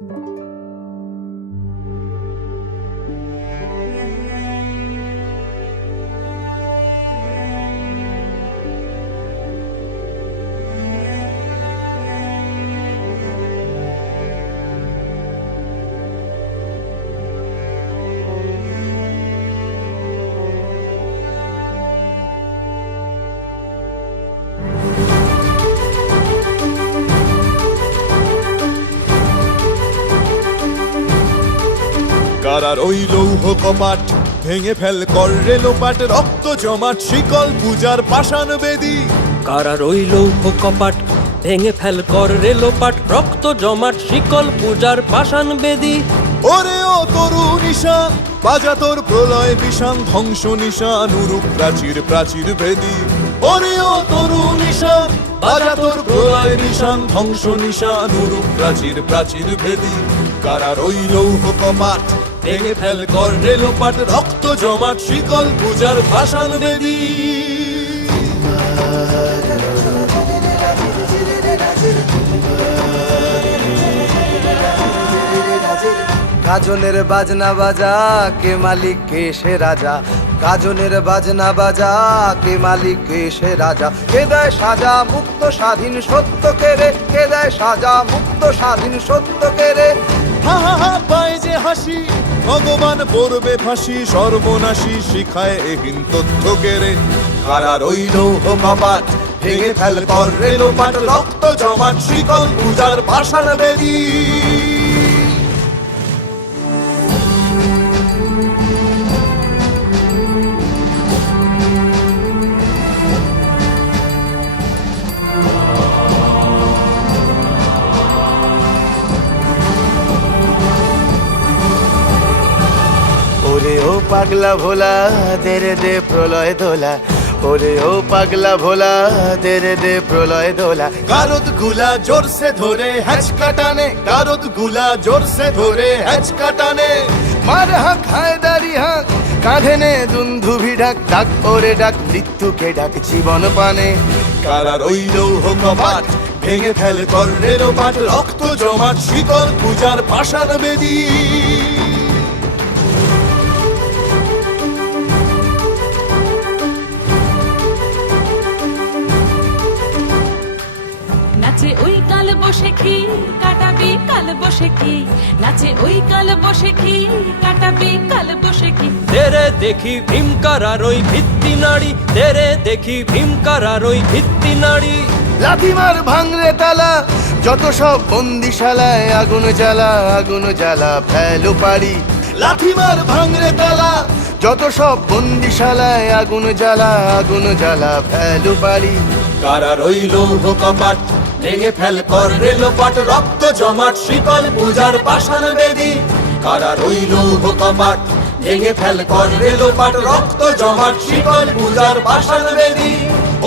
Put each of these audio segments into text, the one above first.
কারার ওই লৌহ কপাট ভেঙে ফেল কর রে লোপাট, রক্ত জমাট শিকল পূজার পাষাণ বেদী। কারার ওই লৌহ কপাট ভেঙে ফেল কর রে লোপাট, রক্ত জমাট শিকল পূজার পাষাণ বেদী। ওরে ও তরু নিশান বাজা তোর প্রলয় বিষান, ধ্বংস নিশান উরুক প্রাচীর প্রাচীর ভেদী। ওরে ও তরু নিশান বাজা তোর প্রলয় নিশান, ধ্বংস নিশান উরুক প্রাচীর প্রাচীর ভেদী। কারার ওই লৌহ কপাট ভেঙে ফেল কর রে লোপাট, রক্ত জমাট শিকল পূজার পাষাণ বেদী। গাজনের বাজনা বাজা, কে মালিক কে সে রাজা। গাজনের বাজনা বাজা, কে মালিক কে সে রাজা। কে দেয় সাজা মুক্ত স্বাধীন সত্য কেড়ে, কে দেয় সাজা মুক্ত স্বাধীন সত্য কেড়ে। হা হা হা পায় যে হাসি, ভগবান পড়বে ফাঁসি, সর্বনাশী শিখায় এহীন তথ্য কেড়ে। কারার ওই লৌহ কপাট ভেঙে ফেল কর রে লোপাট, রক্ত জমাট শিকল পূজার পাষাণ বেদী। ওরে ও পাগলা ভোলা দে রে দে প্রলয় দোলা। ওরে ও পাগলা ভোলা দে রে দে প্রলয় দোলা। গারদ গুলা জোরসে ধরে হ্যাচকা টানে, গারদ গুলা জোরসে ধরে হ্যাচকা টানে। মার হাক হায়দারি হাক, কাঁধে নে দুন্ধুভি ডাক। ডাক ওরে ডাক মৃত্যুকে ডাক জীবন পানে। কারার ওই লৌহ কপাট ভেঙে ফেল কর রে লোপাট, রক্ত জমাট শিকল পূজার পাষাণ বেদী। নাচে ওই কাল বসে কি কাটাবি কাল বসে কি, নাচে ওই কাল বসে কি কাটাবি কাল বসে কি। তেরে দেখি ভীমকারার ওই ভিত্তি নাড়ি, তেরে দেখি ভীমকারার ওই ভিত্তি নাড়ি। লাথিমার ভাঙরে তালা, যত সব বন্দিশালায় আগুন জ্বালা আগুন জ্বালা ফেলো পারি। লাথিমার ভাঙরে তালা, যত সব বন্দিশালায় আগুন জ্বালা আগুন জ্বালা ফেলো পারি। কারার ওই লৌহ কপাট ভেঙে ফেল কর রে লোপাট, রক্ত জমাট শিকল পূজার পাষাণ বেদী। কারার ওই লৌহ কপাট ভেঙে ফেল কর রে লোপাট, রক্ত জমাট শিকল পূজার পাষাণ বেদী।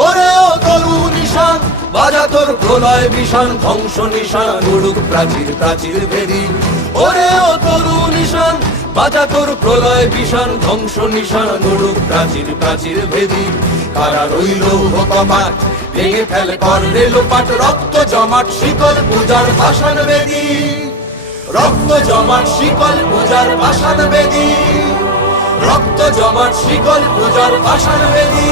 ওরে ও তরু নিশান বাজা তোর প্রলয় বিষান, ধ্বংস নিশান উড়ুক প্রাচীর প্রাচীর ভেদী। ওরে ও তরু নিশান বাজা তোর প্রলয় বিষান, ধ্বংস নিশান উড়ুক প্রাচীর প্রাচীর ভেদী। কারার ওই লৌহ কপাট ভেঙে ফেল কর রে লোপাট, রক্ত জমাট শিকল পূজার পাষাণ বেদী। রক্ত জমাট শিকল পূজার পাষাণ বেদী, রক্ত জমাট শিকল পূজার পাষাণ বেদী।